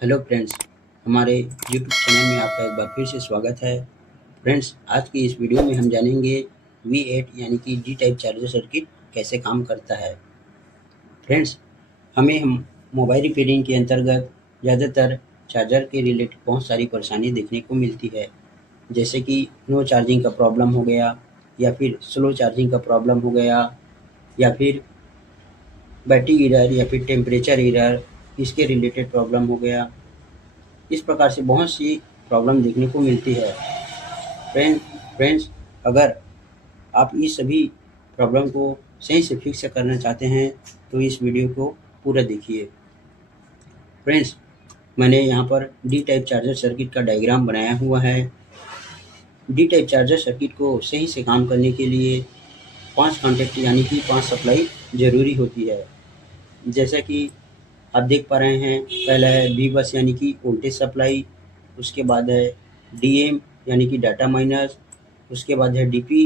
Hello friends, हमारे YouTube channel में आपका एक बार फिर से स्वागत है। फ्रेंड्स, आज की इस वीडियो में हम जानेंगे V8 यानी कि डी टाइप चार्जर सर्किट कैसे काम करता है। फ्रेंड्स, हमें हम मोबाइल रिपेयरिंग के अंतर्गत ज़्यादातर चार्जर के रिलेटेड बहुत सारी परेशानी देखने को मिलती है, जैसे कि नो चार्जिंग का प्रॉब्लम हो गया, या फिर स्लो चार्जिंग का प्रॉब्लम हो गया, या फिर बैटरी एरर, या फिर टेम्परेचर एरर, इसके रिलेटेड प्रॉब्लम हो गया। इस प्रकार से बहुत सी प्रॉब्लम देखने को मिलती है। फ्रेंड फ्रेंड्स, अगर आप इस सभी प्रॉब्लम को सही से फिक्स करना चाहते हैं तो इस वीडियो को पूरा देखिए। फ्रेंड्स, मैंने यहाँ पर डी टाइप चार्जर सर्किट का डायग्राम बनाया हुआ है। डी टाइप चार्जर सर्किट को सही से काम करने के लिए 5 कॉन्टैक्ट यानी कि 5 सप्लाई ज़रूरी होती है। जैसा कि आप देख पा रहे हैं, पहला है बी बस यानी कि वोल्टेज सप्लाई, उसके बाद है डीएम यानी कि डाटा माइनस, उसके बाद है डीपी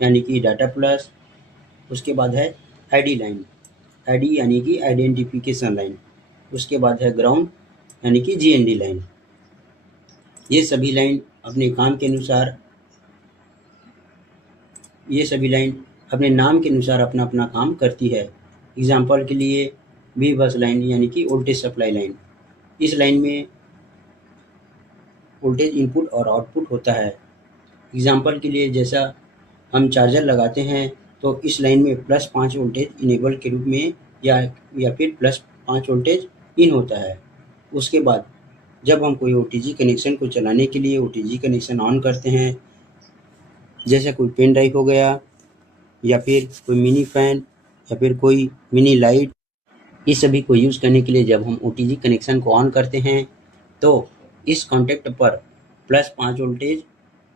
यानी कि डाटा प्लस, उसके बाद है आईडी लाइन, आईडी यानी कि आइडेंटिफिकेशन लाइन, उसके बाद है ग्राउंड यानी कि जीएनडी लाइन। ये सभी लाइन अपने काम के अनुसार ये सभी लाइन अपने नाम के अनुसार अपना अपना काम करती है। एग्जाम्पल के लिए बी बस लाइन यानी कि वोल्टेज सप्लाई लाइन, इस लाइन में वोल्टेज इनपुट और आउटपुट होता है। एग्जाम्पल के लिए जैसा हम चार्जर लगाते हैं तो इस लाइन में +5 वोल्टेज इनेबल के रूप में या फिर +5 वोल्टेज इन होता है। उसके बाद जब हम कोई ओटीजी कनेक्शन को चलाने के लिए ओटीजी कनेक्शन ऑन करते हैं, जैसे कोई पेन ड्राइव हो गया, या फिर कोई मिनी फैन, या फिर कोई मिनी लाइट, इस सभी को यूज़ करने के लिए जब हम ओटीजी कनेक्शन को ऑन करते हैं तो इस कॉन्टैक्ट पर +5 वोल्टेज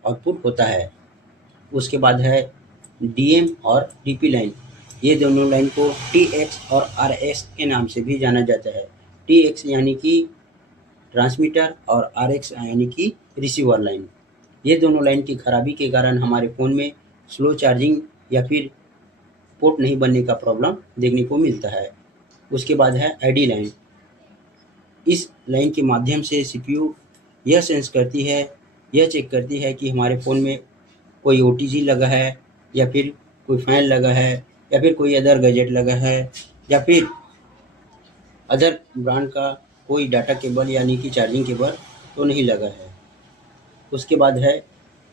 आउटपुट होता है। उसके बाद है डीएम और डीपी लाइन। ये दोनों लाइन को टीएक्स और आरएक्स के नाम से भी जाना जाता है। टीएक्स यानी कि ट्रांसमीटर और आरएक्स यानी कि रिसीवर लाइन। ये दोनों लाइन की खराबी के कारण हमारे फ़ोन में स्लो चार्जिंग या फिर पोर्ट नहीं बनने का प्रॉब्लम देखने को मिलता है। उसके बाद है आईडी लाइन। इस लाइन के माध्यम से सीपीयू यह सेंस करती है, यह चेक करती है कि हमारे फ़ोन में कोई ओटीजी लगा है, या फिर कोई फ़ैन लगा है, या फिर कोई अदर गैजेट लगा है, या फिर अदर ब्रांड का कोई डाटा केबल यानी कि चार्जिंग केबल तो नहीं लगा है। उसके बाद है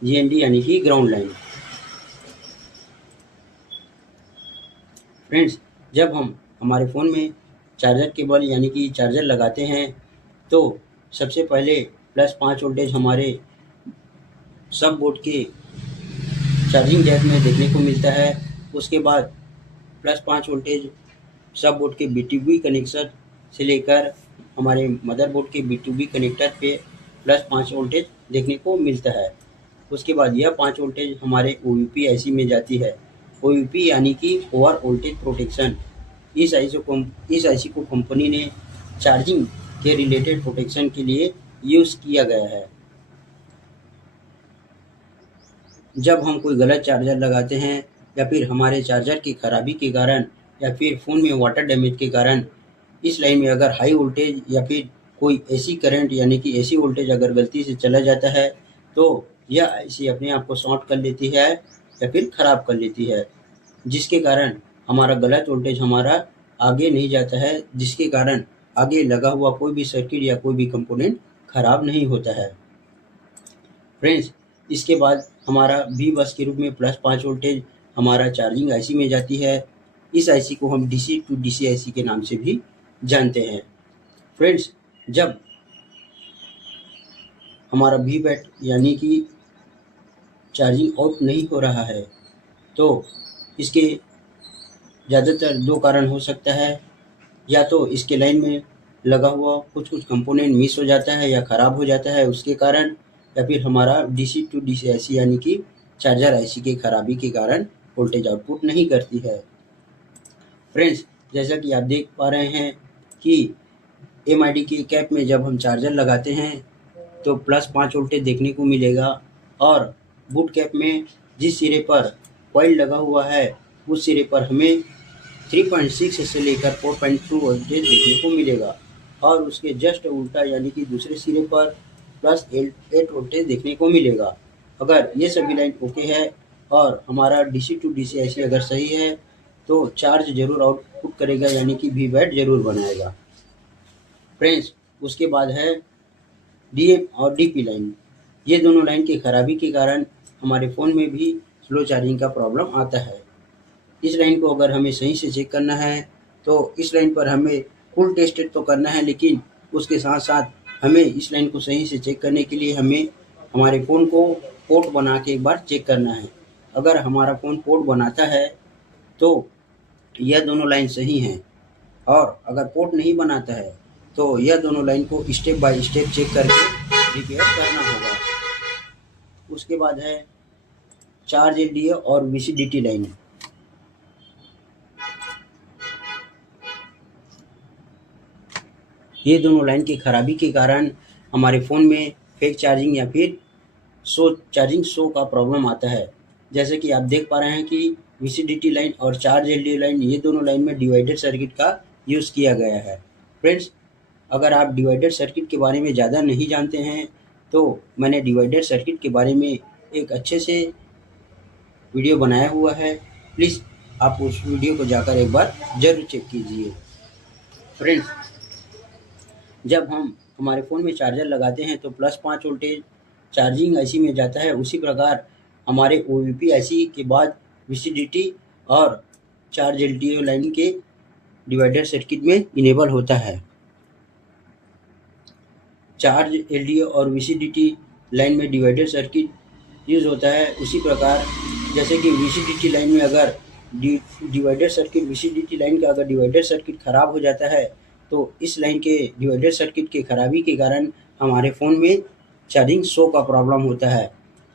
जीएनडी यानी कि ग्राउंड लाइन। फ्रेंड्स, जब हम हमारे फ़ोन में चार्जर केबल यानी कि चार्जर लगाते हैं तो सबसे पहले +5 वोल्टेज हमारे सब बोर्ड के चार्जिंग जैक में देखने को मिलता है। उसके बाद +5 वोल्टेज सब बोर्ड के बीटीबी कनेक्शन से लेकर हमारे मदरबोर्ड के बीटीबी कनेक्टर पे +5 वोल्टेज देखने को मिलता है। उसके बाद यह 5 वोल्टेज हमारे ओयूपी आईसी में जाती है। ओयूपी यानी कि ओवर वोल्टेज प्रोटेक्शन। इस आईसी को कंपनी ने चार्जिंग के रिलेटेड प्रोटेक्शन के लिए यूज़ किया गया है। जब हम कोई गलत चार्जर लगाते हैं, या फिर हमारे चार्जर की खराबी के कारण, या फिर फ़ोन में वाटर डैमेज के कारण इस लाइन में अगर हाई वोल्टेज या फिर कोई एसी करंट यानी कि एसी वोल्टेज अगर गलती से चला जाता है तो यह आईसी अपने आप को शॉर्ट कर लेती है या फिर ख़राब कर लेती है, जिसके कारण हमारा गलत वोल्टेज हमारा आगे नहीं जाता है, जिसके कारण आगे लगा हुआ कोई भी सर्किट या कोई भी कंपोनेंट ख़राब नहीं होता है। फ्रेंड्स, इसके बाद हमारा बी बस के रूप में +5 वोल्टेज हमारा चार्जिंग आईसी में जाती है। इस आईसी को हम डीसी टू डीसी आईसी के नाम से भी जानते हैं। फ्रेंड्स, जब हमारा वी बैट यानी कि चार्जिंग आउट नहीं हो रहा है तो इसके ज़्यादातर 2 कारण हो सकता है। या तो इसके लाइन में लगा हुआ कुछ कंपोनेंट मिस हो जाता है या ख़राब हो जाता है उसके कारण, या फिर हमारा डीसी टू डीसी आईसी यानी कि चार्जर आईसी की खराबी के कारण वोल्टेज आउटपुट नहीं करती है। फ्रेंड्स, जैसा कि आप देख पा रहे हैं कि एमआईडी के कैप में जब हम चार्जर लगाते हैं तो +5 वोल्टेज देखने को मिलेगा, और बूट कैप में जिस सिरे पर कॉइल लगा हुआ है उस सिरे पर हमें 3.6 से लेकर 4.2 वोल्टेज देखने को मिलेगा। और उसके जस्ट उल्टा यानी कि दूसरे सिरे पर +8 वोल्टेज देखने को मिलेगा। अगर ये सभी लाइन ओके है और हमारा डीसी टू डीसी आईसी अगर सही है तो चार्ज ज़रूर आउटपुट करेगा यानी कि वी-वैट ज़रूर बनाएगा। फ्रेंड्स, उसके बाद है डीएम और डीपी लाइन। ये दोनों लाइन की खराबी के कारण हमारे फ़ोन में भी स्लो चार्जिंग का प्रॉब्लम आता है। इस लाइन को अगर हमें सही से चेक करना है तो इस लाइन पर हमें फुल टेस्ट तो करना है, लेकिन उसके साथ-साथ हमें इस लाइन को सही से चेक करने के लिए हमें हमारे फ़ोन को पोर्ट बना के एक बार चेक करना है। अगर हमारा फ़ोन पोर्ट बनाता है तो यह दोनों लाइन सही हैं, और अगर पोर्ट नहीं बनाता है तो यह दोनों लाइन को स्टेप बाय स्टेप चेक करके रिपेयर करना होगा। उसके बाद है चार्ज एलडीए और वीसीडीटी लाइन। ये दोनों लाइन की खराबी के कारण हमारे फ़ोन में फेक चार्जिंग या फिर चार्जिंग शो का प्रॉब्लम आता है। जैसे कि आप देख पा रहे हैं कि वीसीडीटी लाइन और चार्ज एलडीए लाइन, ये दोनों लाइन में डिवाइडर सर्किट का यूज़ किया गया है। फ्रेंड्स, अगर आप डिवाइडर सर्किट के बारे में ज़्यादा नहीं जानते हैं तो मैंने डिवाइडर सर्किट के बारे में एक अच्छे से वीडियो बनाया हुआ है। प्लीज़ आप उस वीडियो को जाकर एक बार ज़रूर चेक कीजिए। फ्रेंड्स, जब हम हमारे फ़ोन में चार्जर लगाते हैं तो +5 वोल्टेज चार्जिंग आईसी में जाता है। उसी प्रकार हमारे ओवीपी आईसी के बाद वीसीडीटी और चार्ज एलडीए लाइन के डिवाइडर सर्किट में इनेबल होता है। चार्ज एलडीए और वीसीडीटी लाइन में डिवाइडर सर्किट यूज़ होता है। उसी प्रकार जैसे कि वीसीडीटी लाइन में अगर डिवाइडर सर्किट वीसीडीटी लाइन का अगर डिवाइडर सर्किट ख़राब हो जाता है तो इस लाइन के डिवाइडर सर्किट के खराबी के कारण हमारे फ़ोन में चार्जिंग शो का प्रॉब्लम होता है।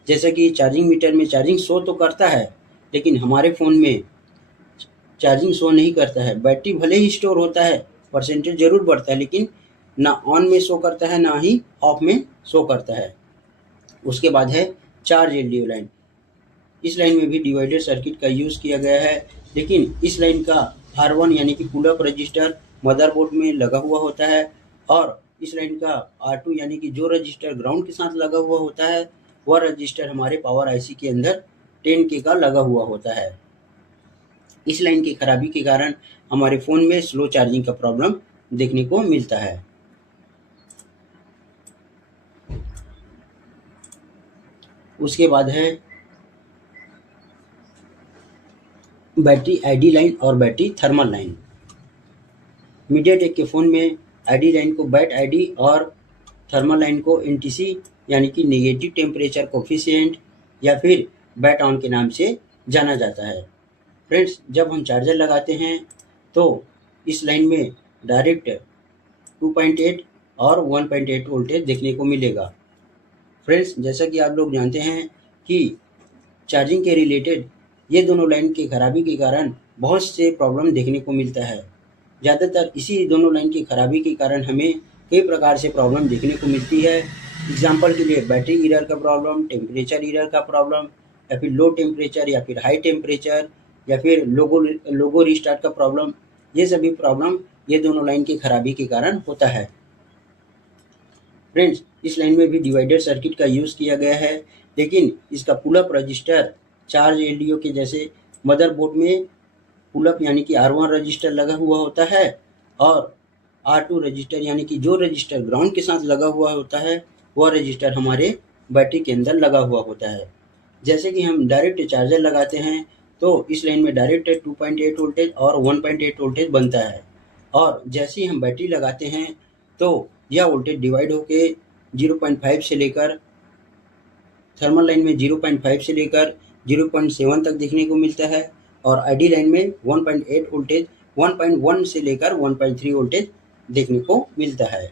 जैसे कि चार्जिंग मीटर में चार्जिंग शो तो करता है, लेकिन हमारे फ़ोन में चार्जिंग शो नहीं करता है। बैटरी भले ही स्टोर होता है, परसेंटेज ज़रूर बढ़ता है, लेकिन ना ऑन में शो करता है ना ही ऑफ में शो करता है। उसके बाद है चार्ज एलडीए लाइन। इस लाइन में भी डिवाइडर सर्किट का यूज़ किया गया है, लेकिन इस लाइन का R1 यानी कि पुल अप रजिस्टर मदरबोर्ड में लगा हुआ होता है, और इस लाइन का R2 यानी कि जो रजिस्टर ग्राउंड के साथ लगा हुआ होता है वह रजिस्टर हमारे पावर आईसी के अंदर 10K का लगा हुआ होता है। इस लाइन की खराबी के कारण हमारे फ़ोन में स्लो चार्जिंग का प्रॉब्लम देखने को मिलता है। उसके बाद है बैटरी आईडी लाइन और बैटरी थर्मल लाइन। मीडियाटेक के फ़ोन में आईडी लाइन को बैट आईडी और थर्मल लाइन को एनटीसी यानी कि नेगेटिव टेम्परेचर कोफिशिएंट या फिर बैट ऑन के नाम से जाना जाता है। फ्रेंड्स, जब हम चार्जर लगाते हैं तो इस लाइन में डायरेक्ट 2.8 और 1.8 वोल्टेज देखने को मिलेगा। फ्रेंड्स, जैसा कि आप लोग जानते हैं कि चार्जिंग के रिलेटेड ये दोनों लाइन की खराबी के कारण बहुत से प्रॉब्लम देखने को मिलता है। ज़्यादातर इसी दोनों लाइन की खराबी के कारण हमें कई प्रकार से प्रॉब्लम देखने को मिलती है। एग्जाम्पल के लिए बैटरी एरर का प्रॉब्लम, टेम्परेचर एरर का प्रॉब्लम, या फिर लो टेम्परेचर या फिर हाई टेम्परेचर, या फिर लोगो रीस्टार्ट का प्रॉब्लम। ये सभी प्रॉब्लम ये दोनों लाइन की खराबी के कारण होता है। फ्रेंड्स, इस लाइन में भी डिवाइडर सर्किट का यूज़ किया गया है, लेकिन इसका pull up register charge LDO के जैसे मदरबोर्ड में पुल अप यानी कि R1 रजिस्टर लगा हुआ होता है, और R2 रजिस्टर यानी कि जो रजिस्टर ग्राउंड के साथ लगा हुआ होता है वह रजिस्टर हमारे बैटरी के अंदर लगा हुआ होता है। जैसे कि हम डायरेक्ट चार्जर लगाते हैं तो इस लाइन में डायरेक्ट 2.8 वोल्टेज और 1.8 वोल्टेज बनता है, और जैसे ही हम बैटरी लगाते हैं तो यह वोल्टेज डिवाइड होके 0.5 से लेकर थर्मल लाइन में 0.5 से लेकर 0.7 तक देखने को मिलता है, और आईडी लाइन में 1.8 वोल्टेज 1.1 से लेकर 1.3 वोल्टेज देखने को मिलता है।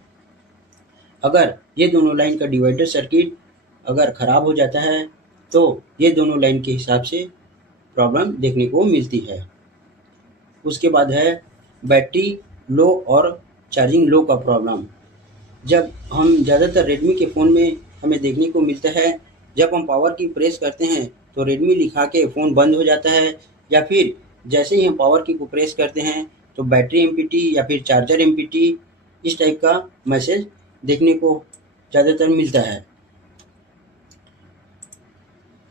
अगर ये दोनों लाइन का डिवाइडर सर्किट अगर ख़राब हो जाता है तो ये दोनों लाइन के हिसाब से प्रॉब्लम देखने को मिलती है। उसके बाद है बैटरी लो और चार्जिंग लो का प्रॉब्लम। जब हम ज़्यादातर रेडमी के फ़ोन में हमें देखने को मिलता है, जब हम पावर की प्रेस करते हैं तो रेडमी लिखा के फ़ोन बंद हो जाता है, या फिर जैसे ही हम पावर की को प्रेस करते हैं तो बैटरी एमपीटी या फिर चार्जर एमपीटी इस टाइप का मैसेज देखने को ज़्यादातर मिलता है।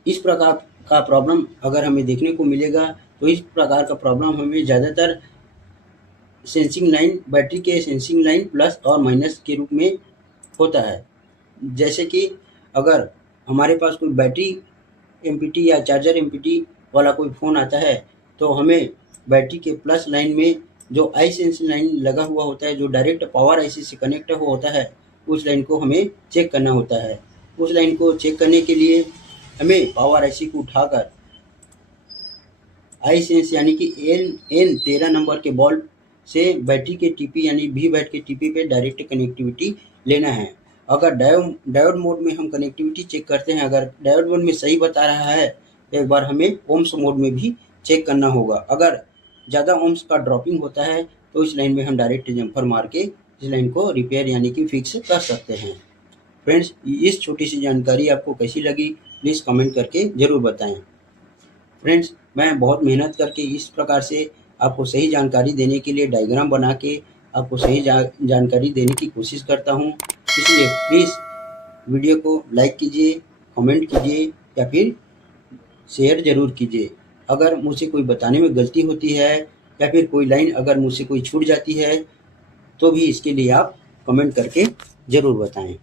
इस प्रकार का प्रॉब्लम अगर हमें देखने को मिलेगा तो इस प्रकार का प्रॉब्लम हमें ज़्यादातर सेंसिंग लाइन, बैटरी के सेंसिंग लाइन प्लस और माइनस के रूप में होता है। जैसे कि अगर हमारे पास कोई बैटरी एमपीटी या चार्जर एमपीटी वाला कोई फ़ोन आता है तो हमें बैटरी के प्लस लाइन में जो आई सेंस लाइन लगा हुआ होता है, जो डायरेक्ट पावर आईसी से कनेक्ट हुआ होता है, उस लाइन को हमें चेक करना होता है। उस लाइन को चेक करने के लिए हमें पावर आईसी को उठाकर आई सेंस यानी कि N13 नंबर के बल्ब से बैटरी के टीपी यानी वी बैट के टीपी पे डायरेक्ट कनेक्टिविटी लेना है। अगर डायोड मोड में हम कनेक्टिविटी चेक करते हैं, अगर डायोड मोड में सही बता रहा है, एक बार हमें ओम्स मोड में भी चेक करना होगा। अगर ज़्यादा ओम्स का ड्रॉपिंग होता है तो इस लाइन में हम डायरेक्ट जम्पर मार के इस लाइन को रिपेयर यानी कि फिक्स कर सकते हैं। फ्रेंड्स, इस छोटी सी जानकारी आपको कैसी लगी प्लीज़ कमेंट करके ज़रूर बताएं। फ्रेंड्स, मैं बहुत मेहनत करके इस प्रकार से आपको सही जानकारी देने के लिए डायग्राम बना के आपको सही जानकारी देने की कोशिश करता हूँ। इसलिए प्लीज़ वीडियो को लाइक कीजिए, कमेंट कीजिए या फिर शेयर ज़रूर कीजिए। अगर मुझसे कोई बताने में गलती होती है या फिर कोई लाइन अगर मुझसे कोई छूट जाती है तो भी इसके लिए आप कमेंट करके ज़रूर बताएं।